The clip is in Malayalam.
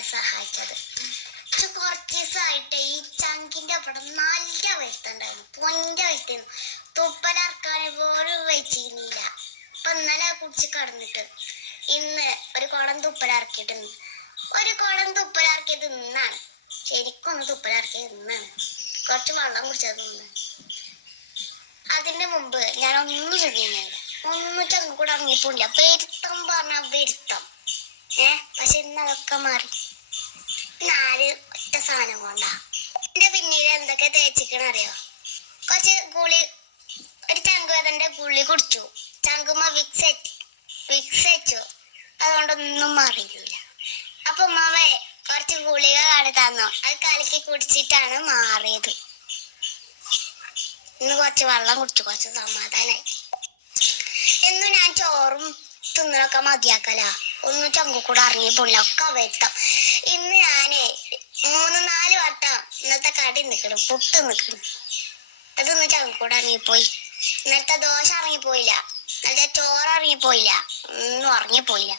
എന്നെ സഹായിച്ചത്. കുറച്ച് ദിവസമായിട്ട് ഈ ചങ്കിന്റെ അവിടെ നല്ല വരുത്തുണ്ടായിരുന്നു, പൊന്റെ വരുത്തുന്നു. തുപ്പലറക്കാൻ പോലും വെച്ചിരുന്നില്ല. അപ്പൊ ഇന്നലെ കുടിച്ച് കടന്നിട്ട് ഇന്ന് ഒരു കുടം തുപ്പലറക്കിയിട്ടുണ്ട്. ഒരു കുടം തുപ്പലറക്കിയത് ഇന്നാണ്. ശരിക്കും ഒന്ന് തുപ്പലറക്കിയത് ഇന്നാണ്. കുറച്ച് വെള്ളം കുടിച്ചത് ഇന്ന്. അതിന്റെ മുമ്പ് ഞാൻ ഒന്നും ശ്രദ്ധിക്കുന്നില്ല, ഒന്നും ചങ്ങ കൂടെ ഇറങ്ങിപ്പോയില്ല. വരുത്തം പറഞ്ഞ വരുത്തം. പക്ഷെ ഇന്ന് അതൊക്കെ മാറി. 4 ഒറ്റ സാധനം കൊണ്ടാ. എന്റെ പിന്നീട് എന്തൊക്കെ തേച്ചിക്കണ അറിയോ? കുറച്ച് ഗുളി, ഒരു ചങ്കുവേദന്റെ ഗുളി കുടിച്ചു. ചങ്കുമ്മ വിക്സ് വെച്ചു. അതുകൊണ്ടൊന്നും മാറിയില്ല. അപ്പൊ ഉമ്മാവേ കുറച്ച് ഗുളിക കാണി തന്നു. അത് കലക്കി കുടിച്ചിട്ടാണ് മാറിയത്. ഇന്ന് കുറച്ച് വെള്ളം കുടിച്ചു, കുറച്ച് സമാധാനായി. എന്നും ഞാൻ ചോറും തിന്നലൊക്കെ മതിയാക്കല. ഒന്നും ചങ്കു കൂടെ ഇറങ്ങിപ്പോയില്ല, ഒക്കെ വരുത്താം. ഇന്ന് ഞാന് 3-4 വട്ടം ഇന്നത്തെ കടി നിക്കണ്, പുട്ട് നിക്കണ്. അതൊന്നും ചങ്കു കൂടെ ഇറങ്ങിപ്പോയി. ഇന്നത്തെ ദോശ ഇറങ്ങിപ്പോയില്ല, ഇന്നത്തെ ചോറ് ഇറങ്ങിപ്പോയില്ല, ഒന്നും ഇറങ്ങിപ്പോയില്ല.